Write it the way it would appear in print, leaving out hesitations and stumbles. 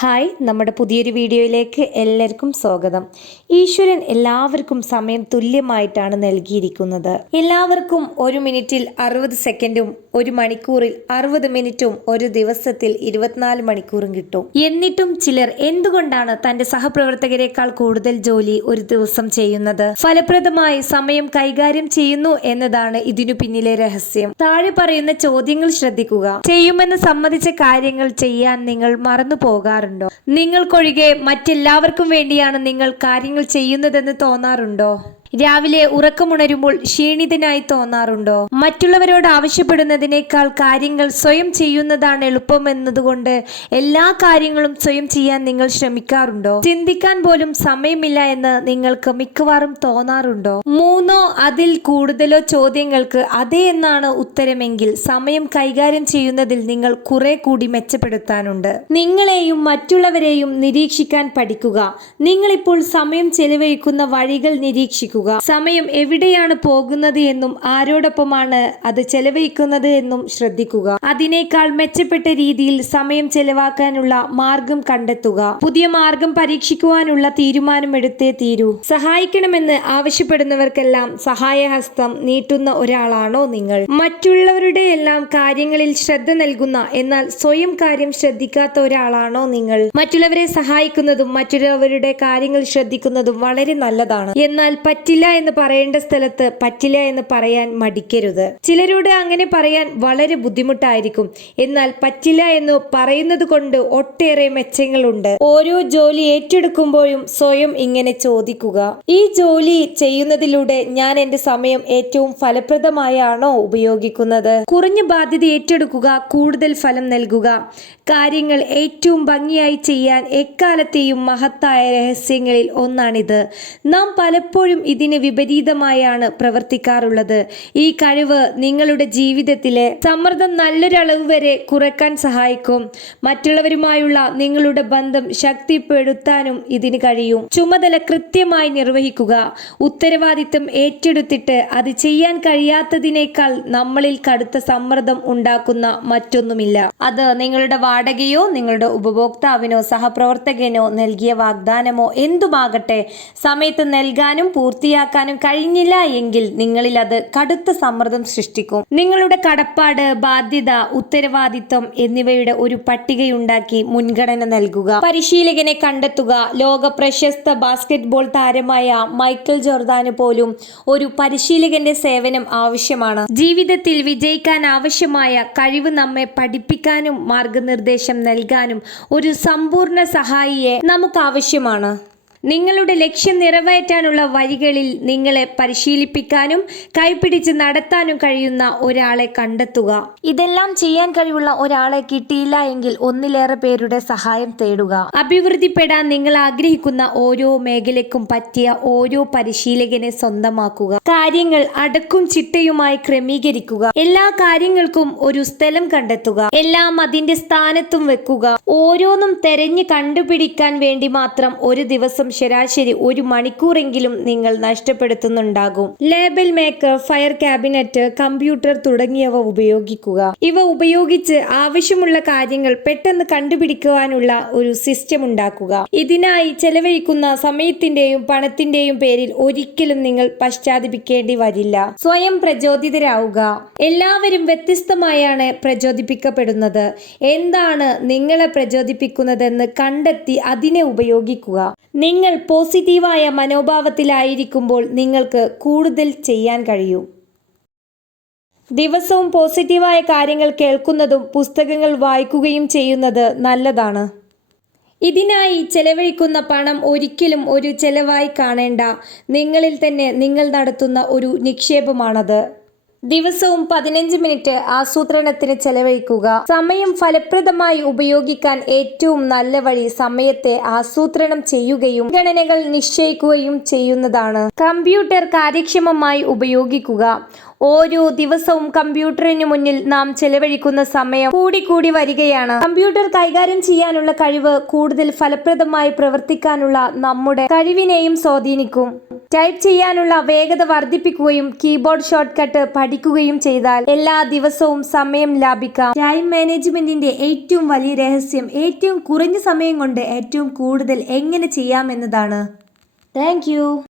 Hi, നമ്മുടെ പുതിയൊരു വീഡിയോയിലേക്ക് എല്ലാവർക്കും സ്വാഗതം. ഈശ്വരൻ എല്ലാവർക്കും സമയം തുല്യമായിട്ടാണ് നൽകിയിരിക്കുന്നത്. എല്ലാവർക്കും ഒരു മിനിറ്റിൽ 60 സെക്കൻഡും ഒരു മണിക്കൂറിൽ 60 മിനിറ്റും ഒരു ദിവസത്തിൽ 24 മണിക്കൂറും കിട്ടും. എന്നിട്ടും ചിലർ എന്തുകൊണ്ടാണ് തന്റെ സഹപ്രവർത്തകരെക്കാൾ കൂടുതൽ ജോലി ഒരു ദിവസം ചെയ്യുന്നത്? ഫലപ്രദമായി സമയം കൈകാര്യം ചെയ്യുന്നു എന്നതാണ് ഇതിനു പിന്നിലെ രഹസ്യം. താഴെ പറയുന്ന ചോദ്യങ്ങൾ ശ്രദ്ധിക്കുക. ചെയ്യുമെന്ന് സമ്മതിച്ച കാര്യങ്ങൾ ചെയ്യാൻ നിങ്ങൾ മറന്നു പോകാറുണ്ടോ? നിങ്ങൾക്കൊഴികെ മറ്റെല്ലാവർക്കും വേണ്ടിയാണ് നിങ്ങൾ കാര്യങ്ങൾ ചെയ്യുന്നതെന്ന് തോന്നാറുണ്ടോ? രാവിലെ ഉറക്കമുണരുമ്പോൾ ക്ഷീണിതനായി തോന്നാറുണ്ടോ? മറ്റുള്ളവരോട് ആവശ്യപ്പെടുന്നതിനേക്കാൾ കാര്യങ്ങൾ സ്വയം ചെയ്യുന്നതാണ് എളുപ്പമെന്നതുകൊണ്ട് എല്ലാ കാര്യങ്ങളും സ്വയം ചെയ്യാൻ നിങ്ങൾ ശ്രമിക്കാറുണ്ടോ? ചിന്തിക്കാൻ പോലും സമയമില്ല എന്ന് നിങ്ങൾക്ക് മിക്കവാറും തോന്നാറുണ്ടോ? 3 അതിൽ കൂടുതലോ ചോദ്യങ്ങൾക്ക് അതെ എന്നാണ് ഉത്തരമെങ്കിൽ സമയം കൈകാര്യം ചെയ്യുന്നതിൽ നിങ്ങൾ കുറെ കൂടി മെച്ചപ്പെടുത്താനുണ്ട്. നിങ്ങളെയും മറ്റുള്ളവരെയും നിരീക്ഷിക്കാൻ പഠിക്കുക. നിങ്ങളിപ്പോൾ സമയം ചെലവഴിക്കുന്ന വഴികൾ നിരീക്ഷിക്കുക. സമയം എവിടെയാണ് പോകുന്നത് എന്നും ആരോടൊപ്പമാണ് അത് ചെലവഴിക്കുന്നത് എന്നും ശ്രദ്ധിക്കുക. അതിനേക്കാൾ മെച്ചപ്പെട്ട രീതിയിൽ സമയം ചെലവാക്കാനുള്ള മാർഗം കണ്ടെത്തുക. പുതിയ മാർഗം പരീക്ഷിക്കുവാനുള്ള തീരുമാനമെടുത്തേ തീരൂ. സഹായിക്കണമെന്ന് ആവശ്യപ്പെടുന്നവർക്കെല്ലാം സഹായഹസ്തം നീട്ടുന്ന ഒരാളാണോ നിങ്ങൾ? മറ്റുള്ളവരുടെ എല്ലാം കാര്യങ്ങളിൽ ശ്രദ്ധ നൽകുന്ന എന്നാൽ സ്വയം കാര്യം ശ്രദ്ധിക്കാത്ത ഒരാളാണോ നിങ്ങൾ? മറ്റുള്ളവരെ സഹായിക്കുന്നതും മറ്റുള്ളവരുടെ കാര്യങ്ങൾ ശ്രദ്ധിക്കുന്നതും വളരെ നല്ലതാണ്. എന്നാൽ പറ്റില്ല എന്ന് പറയേണ്ട സ്ഥലത്ത് പറ്റില്ല എന്ന് പറയാൻ മടിക്കരുത്. ചിലരോട് അങ്ങനെ പറയാൻ വളരെ ബുദ്ധിമുട്ടായിരിക്കും. എന്നാൽ പറ്റില്ല എന്ന് പറയുന്നത് കൊണ്ട് ഒട്ടേറെ മെച്ചങ്ങളുണ്ട്. ഓരോ ജോലി ഏറ്റെടുക്കുമ്പോഴും സ്വയം ഇങ്ങനെ ചോദിക്കുക: ഈ ജോലി ചെയ്യുന്നതിലൂടെ ഞാൻ എന്റെ സമയം ഏറ്റവും ഫലപ്രദമായാണോ ഉപയോഗിക്കുന്നത്? കുറഞ്ഞ ബാധ്യത ഏറ്റെടുക്കുക, കൂടുതൽ ഫലം നൽകുക. കാര്യങ്ങൾ ഏറ്റവും ഭംഗിയായി ചെയ്യാൻ എക്കാലത്തെയും മഹത്തായ രഹസ്യങ്ങളിൽ ഒന്നാണിത്. നാം പലപ്പോഴും ഇതിന് വിപരീതമായാണ് പ്രവർത്തിക്കാറുള്ളത്. ഈ കഴിവ് നിങ്ങളുടെ ജീവിതത്തിലെ സമ്മർദ്ദം നല്ലൊരളവ് വരെ കുറയ്ക്കാൻ സഹായിക്കും. മറ്റുള്ളവരുമായുള്ള നിങ്ങളുടെ ബന്ധം ശക്തിപ്പെടുത്താനും ഇതിന് കഴിയും. ചുമതല കൃത്യമായി നിർവഹിക്കുക. ഉത്തരവാദിത്തം ഏറ്റെടുത്തിട്ട് അത് ചെയ്യാൻ കഴിയാത്തതിനേക്കാൾ നമ്മളിൽ കടുത്ത സമ്മർദ്ദം ഉണ്ടാക്കുന്ന മറ്റൊന്നുമില്ല. അത് നിങ്ങളുടെ വാടകയോ നിങ്ങളുടെ ഉപഭോക്താവിനോ സഹപ്രവർത്തകനോ നൽകിയ വാഗ്ദാനമോ എന്തുമാകട്ടെ, സമയത്ത് നൽകാനും പൂർത്തിയാക്കാനും കഴിഞ്ഞില്ല എങ്കിൽ നിങ്ങളിൽ അത് കടുത്ത സമ്മർദ്ദം സൃഷ്ടിക്കും. നിങ്ങളുടെ കടപ്പാട്, ബാധ്യത, ഉത്തരവാദിത്വം എന്നിവയുടെ ഒരു പട്ടികയുണ്ടാക്കി മുൻഗണന നൽകുക. പരിശീലകനെ കണ്ടെത്തുക. ലോക പ്രശസ്ത ബാസ്കറ്റ്ബോൾ താരമായ മൈക്കൽ ജോർദാന് പോലും ഒരു പരിശീലകന്റെ സേവനം ആവശ്യമാണ്. ജീവിതത്തിൽ വിജയിക്കാൻ ആവശ്യമായ കഴിവ് നമ്മെ പഠിപ്പിക്കാനും മാർഗനിർദ്ദേശം നൽകാനും ഒരു സമ്പൂർണ്ണ സഹായിയെ നമുക്ക് ആവശ്യമാണ്. നിങ്ങളുടെ ലക്ഷ്യം നിറവേറ്റാനുള്ള വഴികളിൽ നിങ്ങളെ പരിശീലിപ്പിക്കാനും കൈപിടിച്ച് നടത്താനും കഴിയുന്ന ഒരാളെ കണ്ടെത്തുക. ഇതെല്ലാം ചെയ്യാൻ കഴിവുള്ള ഒരാളെ കിട്ടിയില്ല എങ്കിൽ ഒന്നിലേറെ പേരുടെ സഹായം തേടുക. അഭിവൃദ്ധിപ്പെടാൻ നിങ്ങൾ ആഗ്രഹിക്കുന്ന ഓരോ മേഖലയ്ക്കും പറ്റിയ ഓരോ പരിശീലകനെ സ്വന്തമാക്കുക. കാര്യങ്ങൾ അടക്കും ചിട്ടയുമായി ക്രമീകരിക്കുക. എല്ലാ കാര്യങ്ങൾക്കും ഒരു സ്ഥലം കണ്ടെത്തുക. എല്ലാം അതിന്റെ സ്ഥാനത്തും വെക്കുക. ഓരോന്നും തെരഞ്ഞു കണ്ടുപിടിക്കാൻ വേണ്ടി മാത്രം ഒരു ദിവസം ശരാശരി 1 മണിക്കൂറെങ്കിലും നിങ്ങൾ നഷ്ടപ്പെടുത്തുന്നുണ്ടാകും. Label maker, file cabinet, computer തുടങ്ങിയവ ഉപയോഗിക്കുക. ഇവ ഉപയോഗിച്ച് ആവശ്യമുള്ള കാര്യങ്ങൾ പെട്ടെന്ന് കണ്ടുപിടിക്കുവാനുള്ള ഒരു സിസ്റ്റം ഉണ്ടാക്കുക. ഇതിനായി ചെലവഴിക്കുന്ന സമയത്തിന്റെയും പണത്തിന്റെയും പേരിൽ ഒരിക്കലും നിങ്ങൾ പശ്ചാത്തപിക്കേണ്ടി വരില്ല. സ്വയം പ്രചോദിതരാവുക. എല്ലാവരും വ്യത്യസ്തമായാണ് പ്രചോദിപ്പിക്കപ്പെടുന്നത്. എന്താണ് നിങ്ങളെ പ്രചോദിപ്പിക്കുന്നതെന്ന് കണ്ടെത്തി അതിനെ ഉപയോഗിക്കുക. നിങ്ങൾ പോസിറ്റീവായ മനോഭാവത്തിലായിരിക്കുമ്പോൾ നിങ്ങൾക്ക് കൂടുതൽ ചെയ്യാൻ കഴിയും. ദിവസവും പോസിറ്റീവായ കാര്യങ്ങൾ കേൾക്കുന്നതും പുസ്തകങ്ങൾ വായിക്കുകയും ചെയ്യുന്നത് നല്ലതാണ്. ഇതിനായി ചെലവഴിക്കുന്ന പണം ഒരിക്കലും ഒരു ചെലവായി കാണേണ്ട. നിങ്ങളിൽ തന്നെ നിങ്ങൾ നടത്തുന്ന ഒരു നിക്ഷേപമാണത്. ദിവസവും 15 മിനിറ്റ് ആസൂത്രണത്തിന് ചെലവഴിക്കുക. സമയം ഫലപ്രദമായി ഉപയോഗിക്കാൻ ഏറ്റവും നല്ല വഴി സമയത്തെ ആസൂത്രണം ചെയ്യുകയും ഗണനകൾ നിശ്ചയിക്കുകയും ചെയ്യുന്നതാണ്. കമ്പ്യൂട്ടർ കാര്യക്ഷമമായി ഉപയോഗിക്കുക. ഓരോ ദിവസവും കമ്പ്യൂട്ടറിന് മുന്നിൽ നാം ചെലവഴിക്കുന്ന സമയം കൂടി വരികയാണ്. കമ്പ്യൂട്ടർ കൈകാര്യം ചെയ്യാനുള്ള കഴിവ് കൂടുതൽ ഫലപ്രദമായി പ്രവർത്തിക്കാനുള്ള നമ്മുടെ കഴിവിനെയും സ്വാധീനിക്കും. ടൈപ്പ് ചെയ്യാനുള്ള വേഗത വർദ്ധിപ്പിക്കുകയും കീബോർഡ് ഷോർട്ട് കട്ട് പഠിക്കുകയും ചെയ്താൽ എല്ലാ ദിവസവും സമയം ലാഭിക്കാം. ടൈം മാനേജ്മെന്റിന്റെ ഏറ്റവും വലിയ രഹസ്യം ഏറ്റവും കുറഞ്ഞ സമയം കൊണ്ട് ഏറ്റവും കൂടുതൽ എങ്ങനെ ചെയ്യാമെന്നതാണ്. താങ്ക്